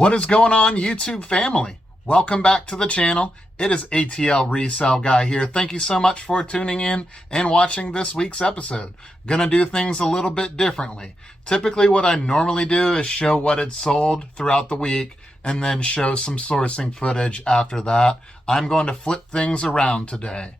What is going on, YouTube family? Welcome back to the channel. It is ATL Resale Guy here. Thank you so much for tuning in and watching this week's episode. Gonna do things a little bit differently. Typically what I normally do is show what it's sold throughout the week and then show some sourcing footage after that. I'm going to flip things around today.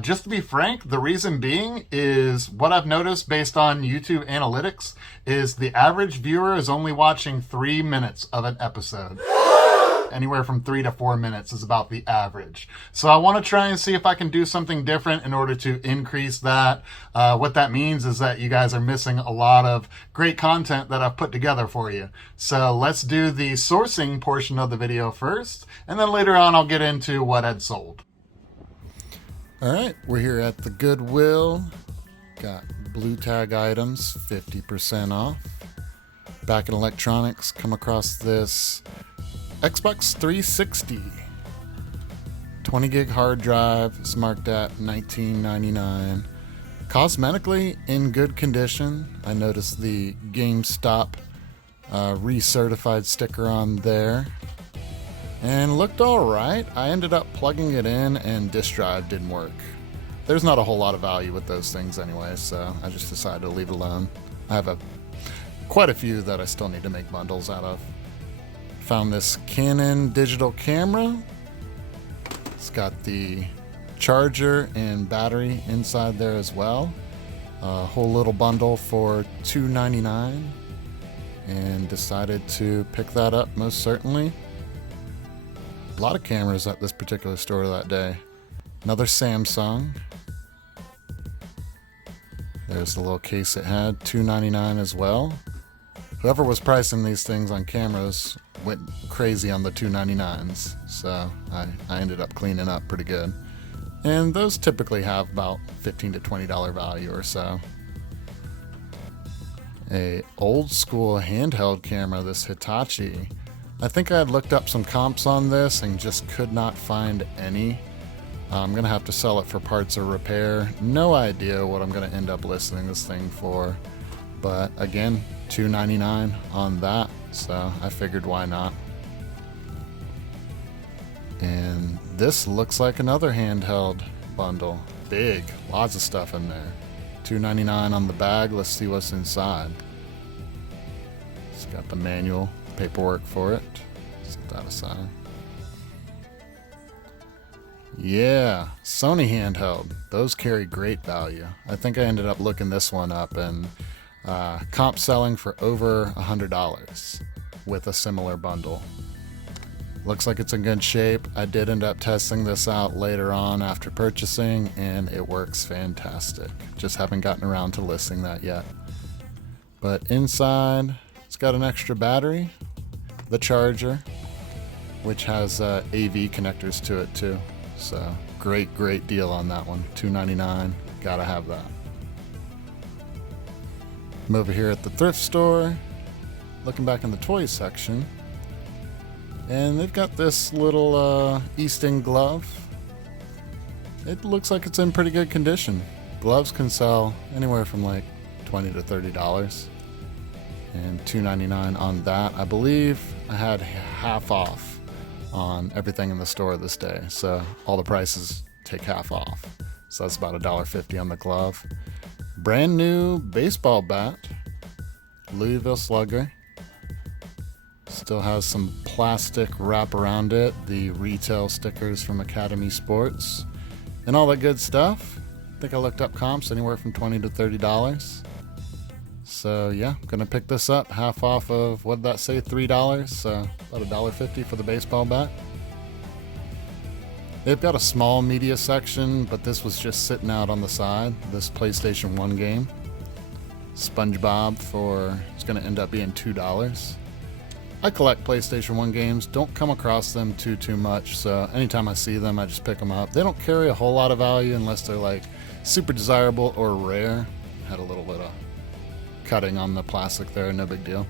Just to be frank, the reason being is what I've noticed based on YouTube analytics is the average viewer is only watching 3 minutes of an episode. Anywhere from 3 to 4 minutes is about the average. So I want to try and see if I can do something different in order to increase that. What that means is that you guys are missing a lot of great content that I've put together for you. So let's do the sourcing portion of the video first, and then later on I'll get into what had sold. All right, we're here at the Goodwill. Got blue tag items, 50% off. Back in electronics, come across this Xbox 360. 20 gig hard drive is marked at $19.99. Cosmetically in good condition. I noticed the GameStop recertified sticker on there. And looked alright. I ended up plugging it in and disk drive didn't work. There's not a whole lot of value with those things anyway, so I just decided to leave it alone. I have quite a few that I still need to make bundles out of. Found this Canon digital camera. It's got the charger and battery inside there as well. A whole little bundle for $2.99, and decided to pick that up most certainly. A lot of cameras at this particular store that day. Another Samsung. There's the little case it had, $2.99 as well. Whoever was pricing these things on cameras went crazy on the $2.99s, so I ended up cleaning up pretty good. And those typically have about $15 to $20 value or so. A old school handheld camera, this Hitachi. I think I had looked up some comps on this and just could not find any. I'm gonna have to sell it for parts or repair. No idea what I'm gonna end up listing this thing for, but again, $2.99 on that, so I figured why not. And this looks like another handheld bundle. Big, lots of stuff in there. $2.99 on the bag. Let's see what's inside. It's got the manual, paperwork for it. Set that aside. Yeah, Sony handheld. Those carry great value. I think I ended up looking this one up and comp selling for over $100 with a similar bundle. Looks like it's in good shape. I did end up testing this out later on after purchasing, and it works fantastic. Just haven't gotten around to listing that yet. But inside, it's got an extra battery, the charger, which has AV connectors to it too. So great deal on that one. $2.99, gotta have that. I'm over here at the thrift store, looking back in the toys section, and they've got this little Easton glove. It looks like it's in pretty good condition. Gloves can sell anywhere from like $20 to $30, and $2.99 on that. I believe I had half off on everything in the store this day, so all the prices take half off. So that's about $1.50 on the glove. Brand new baseball bat, Louisville Slugger. Still has some plastic wrap around it, the retail stickers from Academy Sports, and all that good stuff. I think I looked up comps anywhere from $20 to $30. So yeah, I'm gonna pick this up, half off of, what did that say, $3? So about $1.50 for the baseball bat. They've got a small media section, but this was just sitting out on the side, this PlayStation 1 game. SpongeBob it's gonna end up being $2. I collect PlayStation 1 games, don't come across them too much, so anytime I see them, I just pick them up. They don't carry a whole lot of value unless they're like super desirable or rare. Had a little bit of cutting on the plastic there, no big deal.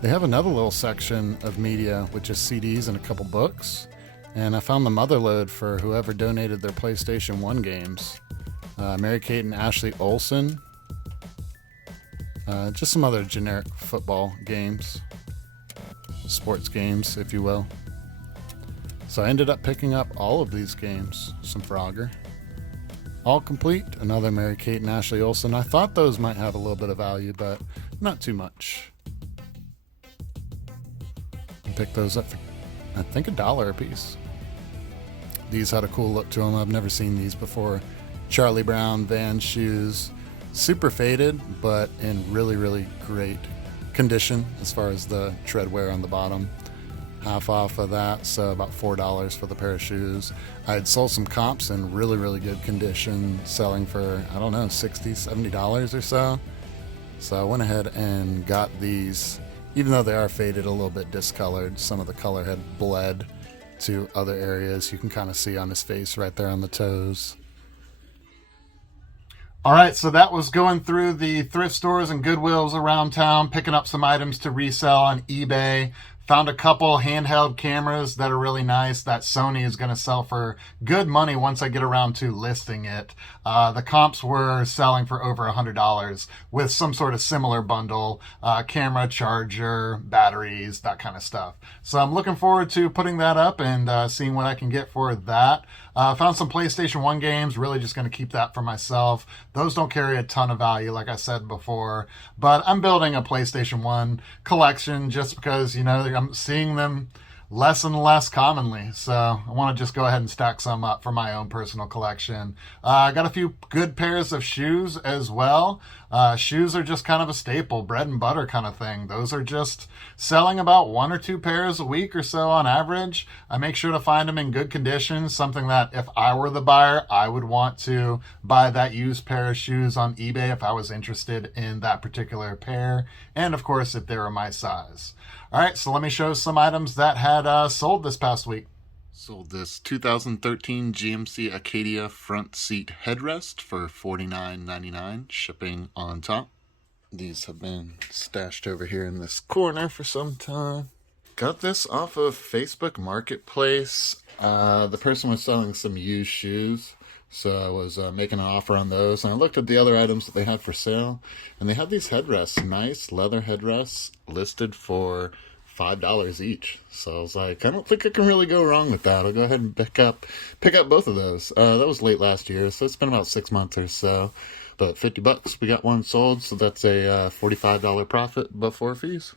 They have another little section of media, which is CDs and a couple books. And I found the motherload for whoever donated their PlayStation 1 games. Mary-Kate and Ashley Olsen. Just some other generic football games. sports games, if you will. So I ended up picking up all of these games. Some Frogger. All complete. Another Mary Kate and Ashley Olsen. I thought those might have a little bit of value, but not too much. I picked those up for, I think, $1 a piece. These had a cool look to them. I've never seen these before. Charlie Brown Vans shoes. Super faded, but in really, really great condition as far as the tread wear on the bottom. Half off of that, so about $4 for the pair of shoes. I had sold some comps in really, really good condition, selling for, I don't know, $60, $70 or so. So I went ahead and got these, even though they are faded, a little bit discolored. Some of the color had bled to other areas. You can kind of see on his face right there on the toes. All right, so that was going through the thrift stores and Goodwills around town, picking up some items to resell on eBay. Found a couple handheld cameras that are really nice that Sony is going to sell for good money once I get around to listing it. The comps were selling for over $100 with some sort of similar bundle, camera, charger, batteries, that kind of stuff. So I'm looking forward to putting that up and seeing what I can get for that. Found some PlayStation 1 games, really just going to keep that for myself. Those don't carry a ton of value, like I said before, but I'm building a PlayStation 1 collection just because, you know, I'm seeing them less and less commonly. So I want to just go ahead and stack some up for my own personal collection. I got a few good pairs of shoes as well. Shoes are just kind of a staple, bread and butter kind of thing. Those are just selling about 1 or 2 pairs a week or so on average. I make sure to find them in good condition, something that if I were the buyer, I would want to buy that used pair of shoes on eBay if I was interested in that particular pair. And of course, if they were my size. All right, so let me show some items that had sold this past week. Sold this 2013 GMC Acadia front seat headrest for $49.99, shipping on top. These have been stashed over here in this corner for some time. Got this off of Facebook Marketplace. The person was selling some used shoes, so I was making an offer on those. And I looked at the other items that they had for sale, and they had these headrests, nice leather headrests, listed for $5 each. So I was like, I don't think I can really go wrong with that. I'll go ahead and pick up both of those. That was late last year, so it's been about 6 months or so. But $50, we got one sold, so that's a $45 profit before fees.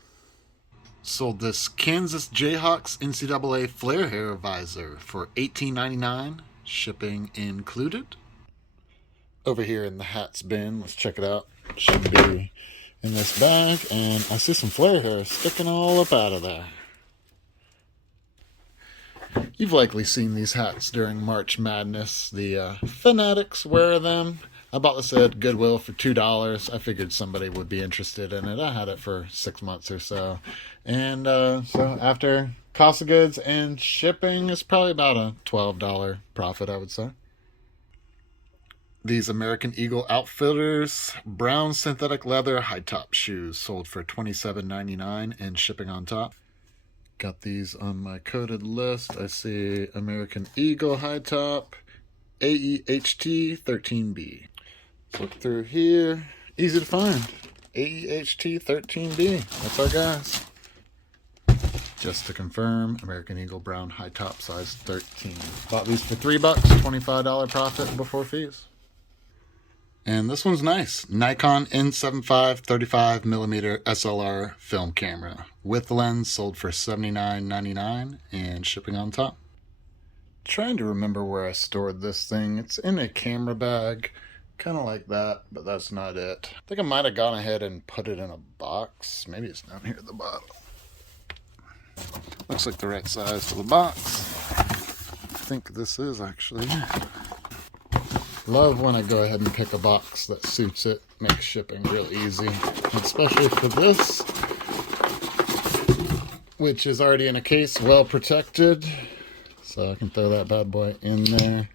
Sold this Kansas Jayhawks NCAA flare hair visor for $18.99, shipping included. Over here in the hats bin, let's check it out. Should be in this bag, and I see some flare hair sticking all up out of there. You've likely seen these hats during March Madness. The fanatics wear them. I bought this at Goodwill for $2. I figured somebody would be interested in it. I had it for 6 months or so. And so after cost of goods and shipping, it's probably about a $12 profit, I would say. These American Eagle Outfitters brown synthetic leather high top shoes sold for $27.99 and shipping on top. Got these on my coded list. I see American Eagle high top, AEHT 13B. Let's look through here. Easy to find. AEHT 13B. That's our guys. Just to confirm, American Eagle brown high top size 13. Bought these for $3, $25 profit before fees. And this one's nice. Nikon N75 35mm SLR film camera. With lens, sold for $79.99 and shipping on top. Trying to remember where I stored this thing. It's in a camera bag, kind of like that, but that's not it. I think I might have gone ahead and put it in a box. Maybe it's down here at the bottom. Looks like the right size for the box. I think this is actually. Love when I go ahead and pick a box that suits it. Makes shipping real easy. Especially for this, which is already in a case, well protected. So I can throw that bad boy in there.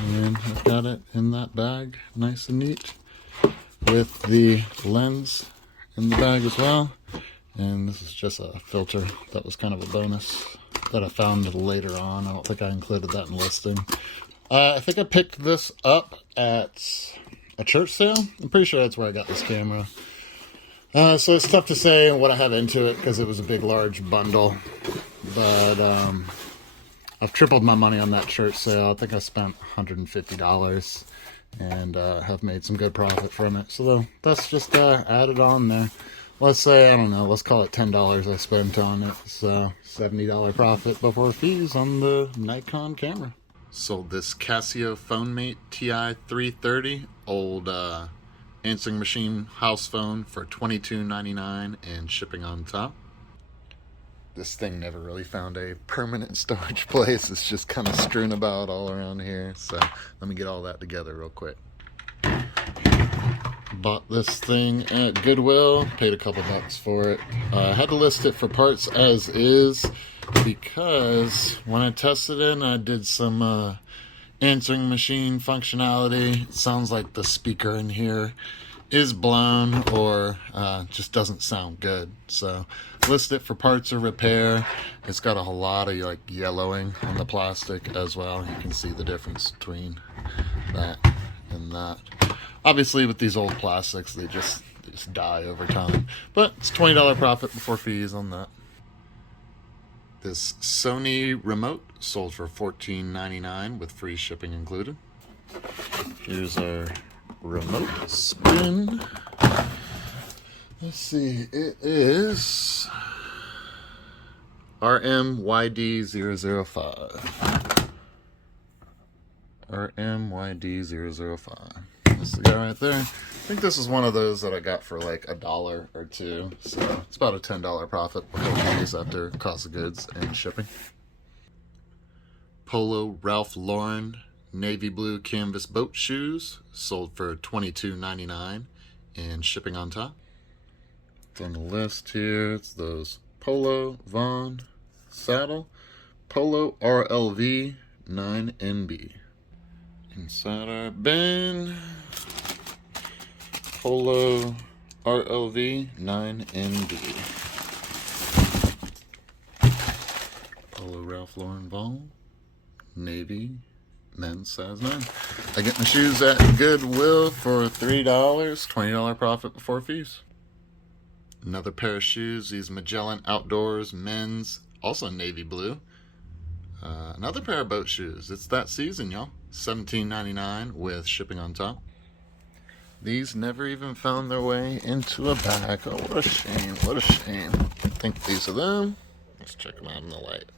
And I've got it in that bag, nice and neat. With the lens in the bag as well. And this is just a filter that was kind of a bonus that I found later on. I don't think I included that in listing. I think I picked this up at a church sale. I'm pretty sure that's where I got this camera. So it's tough to say what I have into it because it was a big, large bundle. But I've tripled my money on that shirt sale. I think I spent $150 and have made some good profit from it. So that's just added on there. Let's say, I don't know, let's call it $10 I spent on it. So $70 profit before fees on the Nikon camera. Sold this Casio PhoneMate TI-330, old answering machine house phone for $22.99 and shipping on top. This thing never really found a permanent storage place. It's just kind of strewn about all around here. So let me get all that together real quick. Bought this thing at Goodwill, paid a couple bucks for it. I had to list it for parts as is because when I tested it and I did some answering machine functionality, it sounds like the speaker in here is blown or just doesn't sound good. So list it for parts or repair. It's got a whole lot of like yellowing on the plastic as well. You can see the difference between that and that. Obviously with these old plastics, they just die over time. But it's $20 profit before fees on that. This Sony remote sold for $14.99 with free shipping included. Here's our remote spin. Let's see, it is RMYD005. RMYD005. That's the guy right there. I think this is one of those that I got for like $1 or $2. So it's about a $10 profit before fees after cost of goods and shipping. Polo Ralph Lauren navy blue canvas boat shoes sold for $22.99 and shipping on top. It's on the list here. It's those Polo Vaughn saddle Polo RLV 9MB. Inside our bin, Polo RLV 9MB. Polo Ralph Lauren Vaughn navy men's size 9. I get my shoes at Goodwill for $3, $20 profit before fees. Another pair of shoes, these Magellan Outdoors men's, also navy blue. Another pair of boat shoes. It's that season, y'all. $17.99 with shipping on top. These never even found their way into a bag. Oh, what a shame. What a shame. I think these are them. Let's check them out in the light.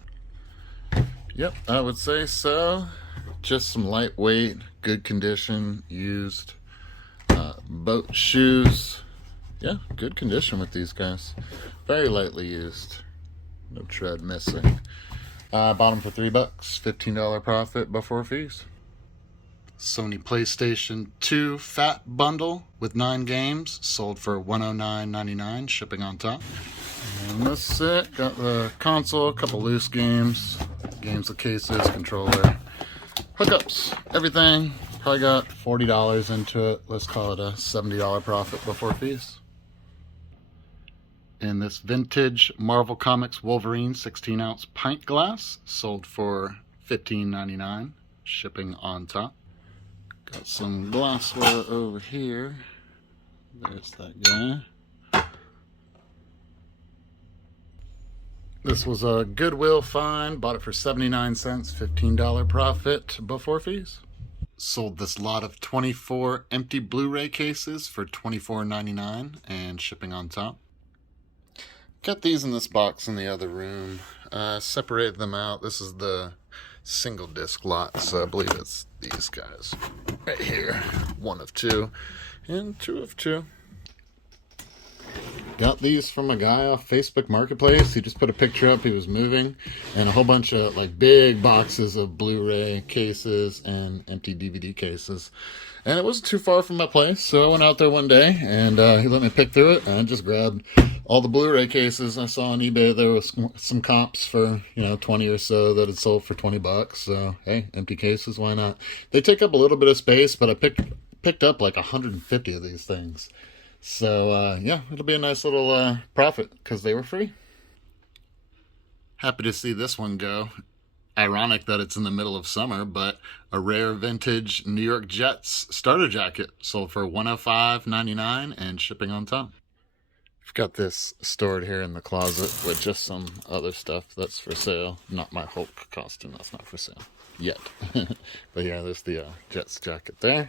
Yep, I would say so. Just some lightweight, good condition, used boat shoes. Yeah, good condition with these guys. Very lightly used. No tread missing. Bought them for $3, $15 profit before fees. Sony PlayStation 2 Fat Bundle with 9 games sold for $109.99, shipping on top. And that's it. Got the console, a couple loose games with cases, controller, hookups, everything. Probably got $40 into it. Let's call it a $70 profit before fees. And this vintage Marvel Comics Wolverine 16-ounce pint glass sold for $15.99, shipping on top. Got some glassware over here. There's that guy. This was a Goodwill find. Bought it for 79 cents, $15 profit before fees. Sold this lot of 24 empty Blu-ray cases for $24.99 and shipping on top. Got these in this box in the other room. Separated them out. This is the single disc lot, so I believe it's these guys right here. 1 of 2 and 2 of 2. Got these from a guy off Facebook Marketplace. He just put a picture up. He was moving, and a whole bunch of like big boxes of Blu-ray cases and empty DVD cases. And it wasn't too far from my place, so I went out there one day, and he let me pick through it, and I just grabbed all the Blu-ray cases I saw on eBay. There was some comps for, 20 or so that had sold for $20. So, hey, empty cases, why not? They take up a little bit of space, but I picked up like 150 of these things. So, yeah, it'll be a nice little profit because they were free. Happy to see this one go. Ironic that it's in the middle of summer, but a rare vintage New York Jets starter jacket sold for $105.99 and shipping on top. I've got this stored here in the closet with just some other stuff that's for sale. Not my Hulk costume, that's not for sale yet. But yeah, there's the Jets jacket there.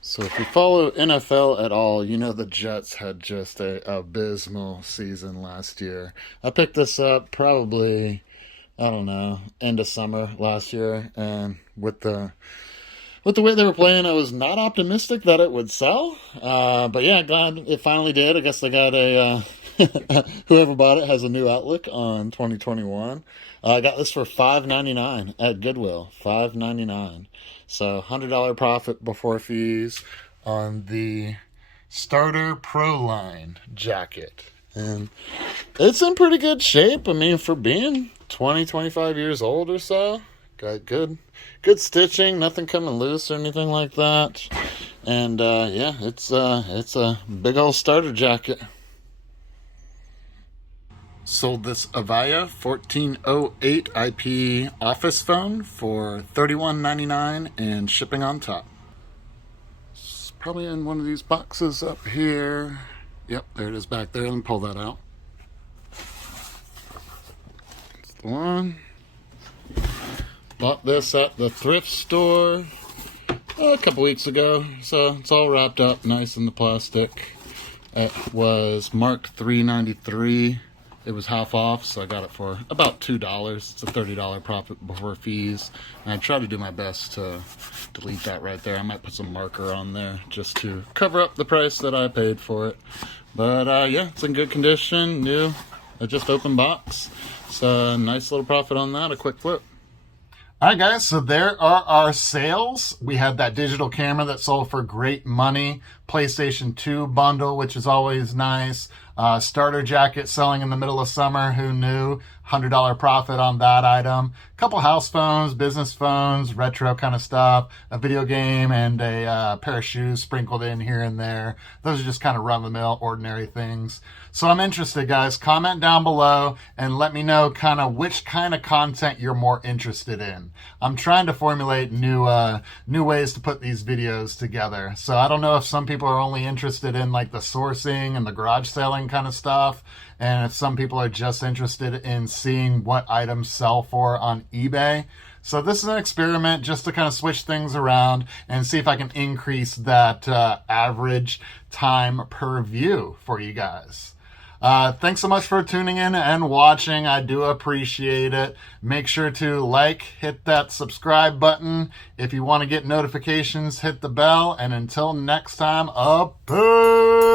So if you follow NFL at all, you know the Jets had just a abysmal season last year. I picked this up probably, I don't know, end of summer last year, and with the way they were playing, I was not optimistic that it would sell. But yeah, glad it finally did. I guess they got a whoever bought it has a new outlook on 2021. I got this for $5.99 at Goodwill. $5.99. So $100 profit before fees on the starter pro line jacket. And it's in pretty good shape. I mean, for being 25 years old or so. Got good stitching, nothing coming loose or anything like that. And yeah, it's a big old starter jacket. Sold this Avaya 1408 IP office phone for $31.99 and shipping on top. It's probably in one of these boxes up here. Yep, there it is back there. Let me pull that out. That's the one. Bought this at the thrift store a couple weeks ago, so it's all wrapped up nice in the plastic. It was marked $3.93. It was half off, so I got it for about $2. It's a $30 profit before fees. And I try to do my best to delete that right there. I might put some marker on there just to cover up the price that I paid for it. But yeah, it's in good condition, new. I just opened box. So nice little profit on that, a quick flip. All right, guys, so there are our sales. We had that digital camera that sold for great money, PlayStation 2 bundle, which is always nice, starter jacket selling in the middle of summer, who knew, $100 profit on that item, a couple house phones, business phones, retro kind of stuff, a video game, and a pair of shoes sprinkled in here and there. Those are just kind of run-of-the-mill, ordinary things. So I'm interested, guys. Comment down below and let me know kind of which kind of content you're more interested in. I'm trying to formulate new ways to put these videos together. So I don't know if some people are only interested in like the sourcing and the garage selling kind of stuff, and if some people are just interested in seeing what items sell for on eBay. So this is an experiment just to kind of switch things around and see if I can increase that average time per view for you guys. Thanks so much for tuning in and watching. I do appreciate it. Make sure to like, hit that subscribe button. If you want to get notifications, hit the bell. And until next time, peace.